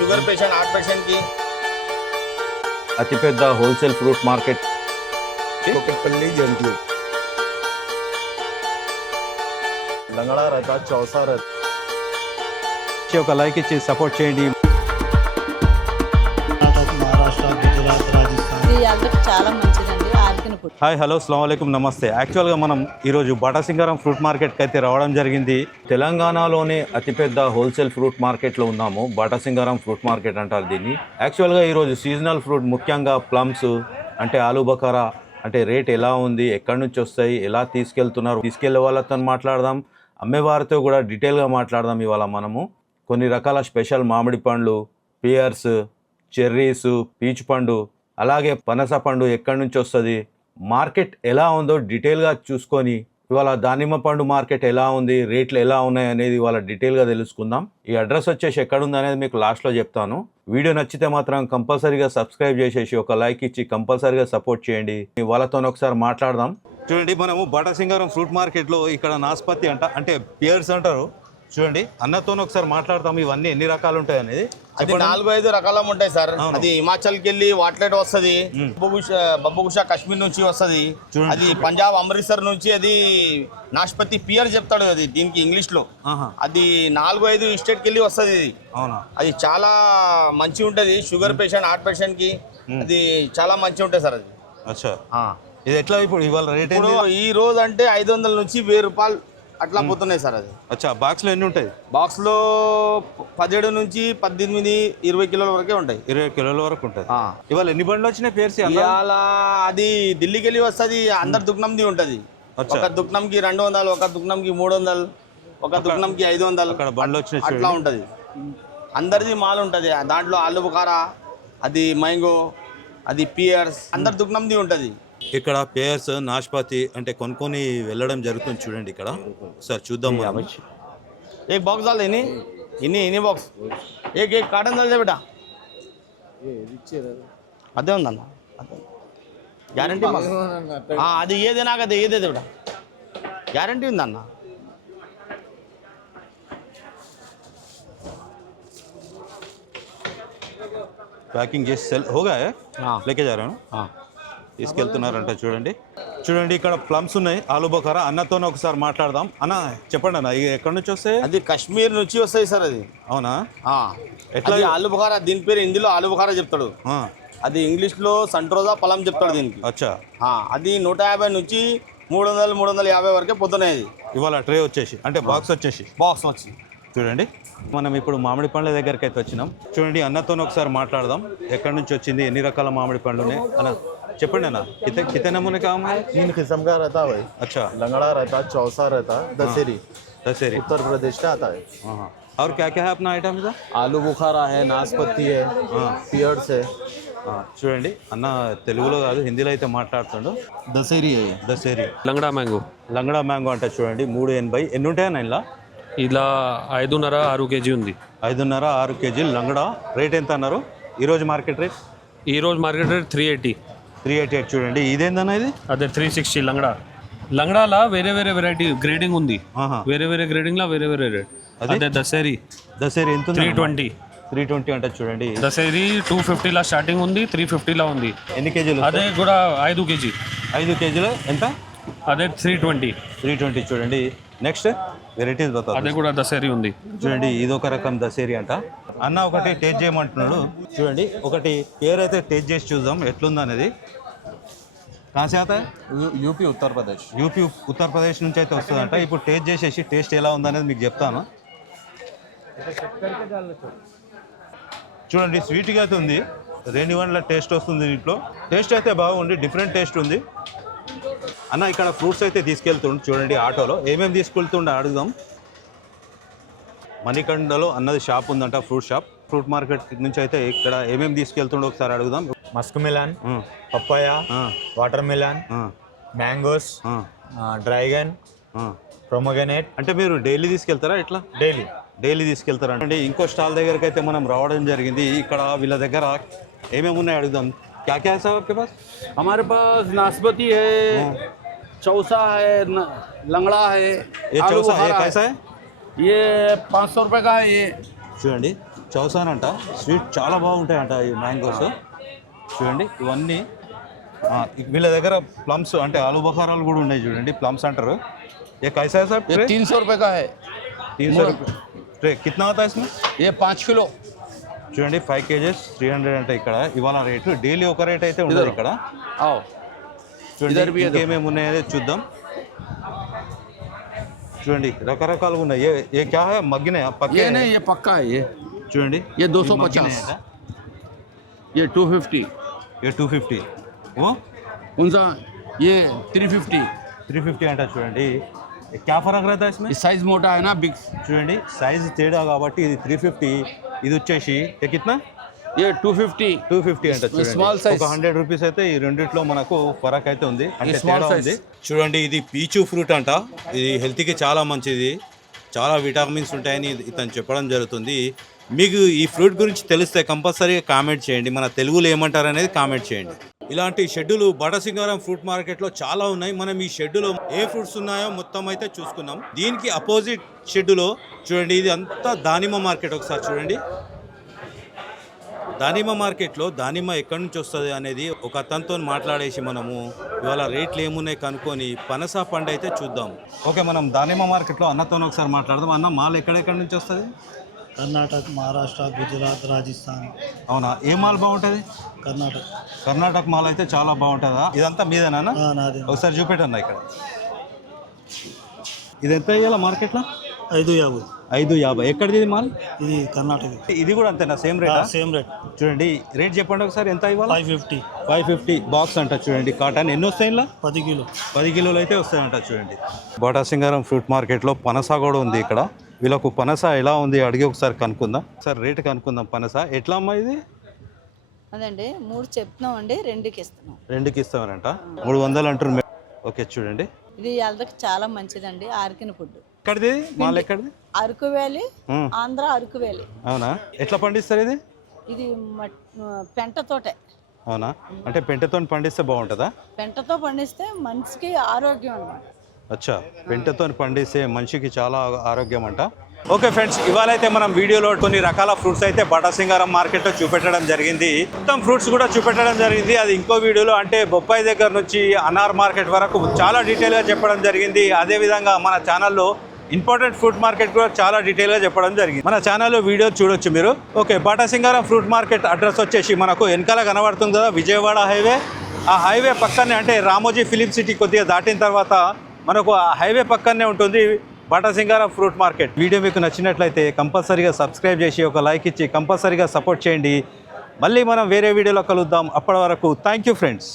Sugar patient, heart పేషెంట్కి. అతిపెద్ద wholesale fruit market Kukatpally जंक्लू लंगड़ा रहता, चौसा रहता. ఒక లైక్ ఇచ్చి సపోర్ట్ చేయండి. మహారాష్ట్ర, గుజరాత్, రాజస్థాన్ ఇది అందరికి చాలా మంచిదండి. ఆర్కిన పుట్టు హాయ్, హలో, అస్సలాము అలైకుం, నమస్తే. యాక్చువల్గా మనం ఈరోజు బాటాసింగారం ఫ్రూట్ మార్కెట్కి అయితే రావడం జరిగింది. తెలంగాణలోనే అతిపెద్ద హోల్సేల్ ఫ్రూట్ మార్కెట్లో ఉన్నాము. బాటాసింగారం ఫ్రూట్ మార్కెట్ అంటారు దీన్ని. యాక్చువల్గా ఈరోజు సీజనల్ ఫ్రూట్, ముఖ్యంగా ప్లమ్స్ అంటే ఆలు బకారా అంటే రేట్ ఎలా ఉంది, ఎక్కడి నుంచి వస్తాయి, ఎలా తీసుకెళ్తున్నారు, తీసుకెళ్లే వాళ్ళతో మాట్లాడదాం, అమ్మేవారితో కూడా డీటెయిల్గా మాట్లాడదాం. ఇవాళ మనము కొన్ని రకాల స్పెషల్ మామిడి పండ్లు, పియర్స్, చెర్రీస్, పీచు పండు, అలాగే పనస పండు ఎక్కడి నుంచి వస్తుంది, మార్కెట్ ఎలా ఉందో డీటెయిల్గా చూసుకొని ఇవాళ దానిమ్మ పండు మార్కెట్ ఎలా ఉంది, రేట్లు ఎలా ఉన్నాయి అనేది ఇవాళ డీటెయిల్గా తెలుసుకుందాం. ఈ అడ్రస్ వచ్చేసి ఎక్కడుంది అనేది మీకు లాస్ట్లో చెప్తాను. వీడియో నచ్చితే మాత్రం కంపల్సరీగా సబ్స్క్రైబ్ చేసేసి ఒక లైక్ ఇచ్చి కంపల్సరీగా సపోర్ట్ చేయండి. వాళ్ళతో ఒకసారి మాట్లాడదాం. చూడండి, మనము బాటాసింగారం ఫ్రూట్ మార్కెట్లో ఇక్కడ నాస్పతి అంటే పియర్స్ అంటారు. చూడండి, అన్నతో ఒకసారి మాట్లాడతాం ఇవన్నీ ఎన్ని రకాలు ఉంటాయి అనేది. అది 4-5 రకాల ఉంటాయి సార్. అది హిమాచల్కి వెళ్ళి వాట్లెట్ వస్తుంది, బబ్బుగుషా కాశ్మీర్ నుంచి వస్తుంది, అది పంజాబ్ అమృత్సర్ నుంచి అది నాష్పతి పియర్ చెప్తాడు అది దీనికి ఇంగ్లీష్ లో. అది 4-5 స్టేట్కి వెళ్ళి వస్తుంది. అది చాలా మంచి ఉంటది షుగర్ పేషెంట్, హార్ట్ పేషెంట్ కి అది చాలా మంచి ఉంటుంది సార్. అది అచ్చా, ఇది ఎట్లా ఇప్పుడు ఇవాళ రేట్? ఈ రోజు అంటే 500 నుంచి 1000 రూపాయలు అట్లా పోతున్నాయి సార్. అది అచ్చా, బాక్స్ లో ఎన్ని ఉంటాయి? బాక్స్ లో 17 నుంచి 18-20 కిలోల వరకే ఉంటాయి. 20 కిలోల వరకు ఉంటుంది. ఇవాళ ఎన్ని బండ్లు వచ్చినాయి పేర్స్? ఇవాళ అది ఢిల్లీకి వెళ్ళి వస్తుంది. అందరు దుక్నంది ఉంటది. ఒక దుక్నంకి 200, ఒక దుక్నంకి 300, ఒక దుక్నంకి 500 అక్కడ బండ్లు వచ్చినాయి. అట్లా ఉంటది. అందరిది మాల్ ఉంటది. దాంట్లో ఆలు బుఖారా, అది మ్యాంగో, అది పియర్స్, అందరు దుక్నంది ఉంటది. ఇక్కడ పేర్స్, నాష్పాతి అంటే కొనుక్కొని వెళ్ళడం జరుగుతుంది. చూడండి ఇక్కడ సార్, చూద్దాం. एक बॉक्स डाल देनी, इन्हीं बॉक्स एक कार्टन डाल दे बेटा. అదే ఉందన్న, గ్యారంటీ అది ఏదైనా కదా ఏదేది बेटा, గ్యారంటీ ఉందన్న. ప్యాకింగ్ చేసి సెల్ హోగా లేకే जा रहा हूं. తీసుకెళ్తున్నారంట. చూడండి ఇక్కడ ప్లమ్స్ ఉన్నాయి, ఆలు బకారా. అన్నతో ఒకసారి మాట్లాడదాం. అన్న చెప్పండి అన్న, ఎక్కడి నుంచి వస్తాయి? అది కాశ్మీర్ నుంచి వస్తాయి సార్. అది అవునా? ఎట్లా ఆలు బుఖారా, దీని పేరు హిందీలో ఆలు బుఖారా చెప్తాడు, అది ఇంగ్లీష్ లో సంట్రోజా పలం చెప్తాడు దీనికి. అచ్చా, అది 150 నుంచి 300-350 వరకే పొద్దునేది. ఇవాళ ట్రే వచ్చేసి అంటే బాక్స్ వచ్చి చూడండి. మనం ఇప్పుడు మామిడి పండ్ల దగ్గరికి అయితే వచ్చినాం. చూడండి, అన్నతో ఒకసారి మాట్లాడదాం. ఎక్కడి నుంచి వచ్చింది, ఎన్ని రకాల మామిడి పండ్లు ఉన్నాయి అన్న చెప్పండి అన్న. कितने नमूने का आम है? 3 किस्म का रहता है भाई. अच्छा, लंगड़ा रहता, चौसा रहता, दशहरी उत्तर प्रदेश का आता है. और क्या क्या है अपना आइटम इधर? आलू बुखारा है, नाशपति है, पियर्स है. చూడండి, అన్న తెలుగులో కాదు హిందీలో అయితే మాట్లాడుతుండు. దశేరి లంగడా మ్యాంగో అంటే చూడండి 380. ఎన్ని ఉంటాయన్న ఇలా? 5.5-6 కేజీ ఉంది. 5.5-6 కేజీలు లంగడా. రేట్ ఎంత అన్నారు ఈరోజు మార్కెట్ రేట్? ఈరోజు మార్కెట్ రేట్ 388. చూడండి, ఇదేందన్న ఇది? అదే 360. లంగడాలా వేరే వెరైటీ గ్రేడింగ్ ఉంది. వేరే గ్రేడింగ్ లా వేరే రేట్. అదే దశేరి ఎంత? 320 అంటే చూడండి. దశేరి 250 లా స్టార్టింగ్ ఉంది, 350 లా ఉంది. ఎన్ని కేజీలు? అదే కూడా 5 కేజీ. 5 కేజీలు ఎంత? అదే 320. చూడండి, నెక్స్ట్ వెరైటీస్ బతా. అదే కూడా దశేరి ఉంది. చూడండి, ఇదొక రకం దశేరి అంట. అన్న ఒకటి టేస్ట్ చేయమంటున్నాడు. చూడండి, ఒకటి పేరు అయితే టేస్ట్ చేసి చూద్దాం ఎట్లుంది అనేది. కాసే ఆతా యూపీ ఉత్తర్ ప్రదేశ్ నుంచి అయితే వస్తుందంట. ఇప్పుడు టేస్ట్ చేసేసి టేస్ట్ ఎలా ఉందనేది మీకు చెప్తాను. చూడండి, స్వీట్గా అయితే ఉంది. 2 వన్ల టేస్ట్ వస్తుంది దీంట్లో. టేస్ట్ అయితే బాగుంది, డిఫరెంట్ టేస్ట్ ఉంది. అన్న ఇక్కడ ఫ్రూట్స్ అయితే తీసుకెళ్తుండు. చూడండి, ఆటోలో ఏమేమి తీసుకెళ్తుండే అడుగుదాం. మణికండలో అన్నది షాప్ ఉందంట, ఫ్రూట్ మార్కెట్ నుంచి అయితే ఇక్కడ ఏమేమి తీసుకెళ్తుండో ఒకసారి అడుగుదాం. Muskmelon, papaya, watermelon, mangoes, dragon, pomegranate. అంటే మీరు డైలీ తీసుకెళ్తారా? ఇట్లా డైలీ తీసుకెళ్తారా అంటే? ఇంకో స్టాల్ దగ్గరికి అయితే మనం రావడం జరిగింది. ఇక్కడ వీళ్ళ దగ్గర ఏమేమి ఉన్నాయి అడుగుదాం. क्या क्या है साहब आपके पास? हमारे पास नाशपाती है, चौसा है, लंगड़ा है. ये चौसा है कैसा है? ये 500 रुपये का है. ये చూడండి చౌసాన్ అంట, స్వీట్ చాలా బాగుంటాయంట ఈ మ్యాంగోస్. చూడండి ఇవన్నీ వీళ్ళ దగ్గర ప్లమ్స్ అంటే ఆలు బఖారాలు కూడా ఉన్నాయి చూడండి, ప్లమ్స్ అంటారు. ये कैसा है साहब? ये 300 रुपए का है 300 रुपये ट्रे. कितना होता है इसमें? ये 5 किलो చూడండి 5 kgs 300 అంటే ఇక్కడ ఇవాళ రేటు డైలీ ఒక రేట్ అయితే ఉండదు ఇక్కడ. आओ చూడండి ఇద్దరు బియ్యం. ఇంకేమేమి ఉన్నాయో చూద్దాం. చూడండి రకరకాలుగా ఉన్నాయి. ఏ క్యా హై మగ్గినాయి పక్కే? ये नहीं ये पक्का है చూడండి ये ఇవి 250 మగ్గినాయట. ये 250 ये 250 ఓ कौन सा ये 350 350 అంట. చూడండి క్యా ఫరక్ रहता है इसमें? ये साइज मोटा है ना बिग చూడండి సైజ్ తేడా కాబట్టి ఇది 350, ఇది వచ్చేసి కిतना ये 250 250 అంట. Small చూడండి size. ఒక 100 రూపీస్ అయితే ఈ రెండిట్లో మనకు ఫరక్ అయితే ఉంది, అంటే small తేడా size. ఉంది. చూడండి ఇది పీచు ఫ్రూట్ అంట, ఇది హెల్త్కి చాలా మంచిది, చాలా విటమిన్స్ ఉంటాయని ఇతను చెప్పడం జరుగుతుంది. మీకు ఈ ఫ్రూట్ గురించి తెలిస్తే కంపల్సరీగా కామెంట్ చేయండి, మన తెలుగులో ఏమంటారు అనేది కామెంట్ చేయండి. ఇలాంటి షెడ్యూలు బటసింగారం ఫ్రూట్ మార్కెట్లో చాలా ఉన్నాయి. మనం ఈ షెడ్యూలో ఏ ఫ్రూట్స్ ఉన్నాయో మొత్తం అయితే చూసుకున్నాం. దీనికి అపోజిట్ షెడ్యూలో చూడండి ఇది అంతా దానిమ్మ మార్కెట్. ఒకసారి చూడండి దానిమ్మ మార్కెట్లో దానిమ్మ ఎక్కడి నుంచి వస్తుంది అనేది ఒక అతనితో మాట్లాడేసి మనము ఇవాళ రేట్లు ఏమున్నాయి కనుక్కొని పనస పండు అయితే చూద్దాం. ఓకే, మనం దానిమ్మ మార్కెట్లో అన్నతో ఒకసారి మాట్లాడదాం. అన్న మాల్ ఎక్కడెక్కడి నుంచి వస్తుంది? कर्नाटक, महाराष्ट्र, गुजरात, राजस्थान. అవునా, ఏ మాల్ బాగుంటుంది? कर्नाटक. కర్ణాటక మాల్ అయితే చాలా బాగుంటుందా? ఇదంతా మీదేనా? నాదే. ఒకసారి చూపెట్టన్నా ఇక్కడ. ఇది ఎంత ఇవ్వాలా మార్కెట్లో? 550. 550. ఎక్కడిది ఇది మాల్? ఇది కర్ణాటక. ఇది కూడా అంతేనా? సేమ్ రేటా? Same rate. చూడండి రేట్ చెప్పండి ఒకసారి, ఎంత ఇవ్వాలి? 550. 550 బాక్స్ అంట. చూడండి కాటన్ ఎన్ని వస్తాయి ఇలా? 10 కిలో. 10 కిలోలు అయితే వస్తాయంట. చూడండి బటాసింగారం ఫ్రూట్ మార్కెట్లో పనస కూడా ఉంది. ఇక్కడ వీళ్ళకు పనస ఎలా ఉంది అడిగి ఒకసారి కనుక్కుందాం. సార్ రేటు కనుక్కుందాం. పనస ఎట్లా అమ్మా ఇది? అదండి 3 చెప్తున్నాం అండి, 2కి ఇస్తున్నాం. 2కి ఇస్తామనంట. 300 అంటారు. ఓకే చూడండి ఇది హెల్త్కి చాలా మంచిదండి, ఆర్కిన ఫుడ్. ఎక్కడిది మాల్? ఎక్కడిది? Araku valley, Andhra Araku valley. అవునా, ఎట్లా పండిస్తారు ఇది? ఇది పెంటతోటే. అవునా, అంటే పెంటతో పండిస్తే బాగుంటుందా? పెంటతో పండిస్తే మనిషికి ఆరోగ్యం అన్నమాట. అచ్చా, పెంటతో పండిస్తే మనిషికి చాలా ఆరోగ్యం అంట. ఓకే ఫ్రెండ్స్, ఇవాళ అయితే మనం వీడియోలో కొన్ని రకాల ఫ్రూట్స్ అయితే బటాసింగారం మార్కెట్లో చూపెట్టడం జరిగింది. మొత్తం ఫ్రూట్స్ కూడా చూపెట్టడం జరిగింది. అది ఇంకో వీడియోలో, అంటే బొప్పాయి దగ్గర నుంచి అనార్ మార్కెట్ వరకు చాలా డీటెయిల్గా చెప్పడం జరిగింది. అదేవిధంగా మన ఛానల్లో ఇంపార్టెంట్ ఫ్రూట్ మార్కెట్ కూడా చాలా డీటెయిల్గా చెప్పడం జరిగింది. మన ఛానల్లో వీడియో చూడొచ్చు మీరు. ఓకే, బటాసింగారం ఫ్రూట్ మార్కెట్ అడ్రస్ వచ్చేసి మనకు వెనకాల కనబడుతుంది కదా, విజయవాడ హైవే. ఆ హైవే పక్కనే, అంటే రామోజీ ఫిలిం సిటీ కొద్దిగా దాటిన తర్వాత మనకు ఆ హైవే పక్కనే ఉంటుంది బటాసింగారం ఫ్రూట్ మార్కెట్. వీడియో మీకు నచ్చినట్లయితే కంపల్సరీగా సబ్స్క్రైబ్ చేసి ఒక లైక్ ఇచ్చి కంపల్సరీగా సపోర్ట్ చేయండి. మళ్ళీ మనం వేరే వీడియోలో కలుద్దాం. అప్పటి వరకు థ్యాంక్ యూ ఫ్రెండ్స్.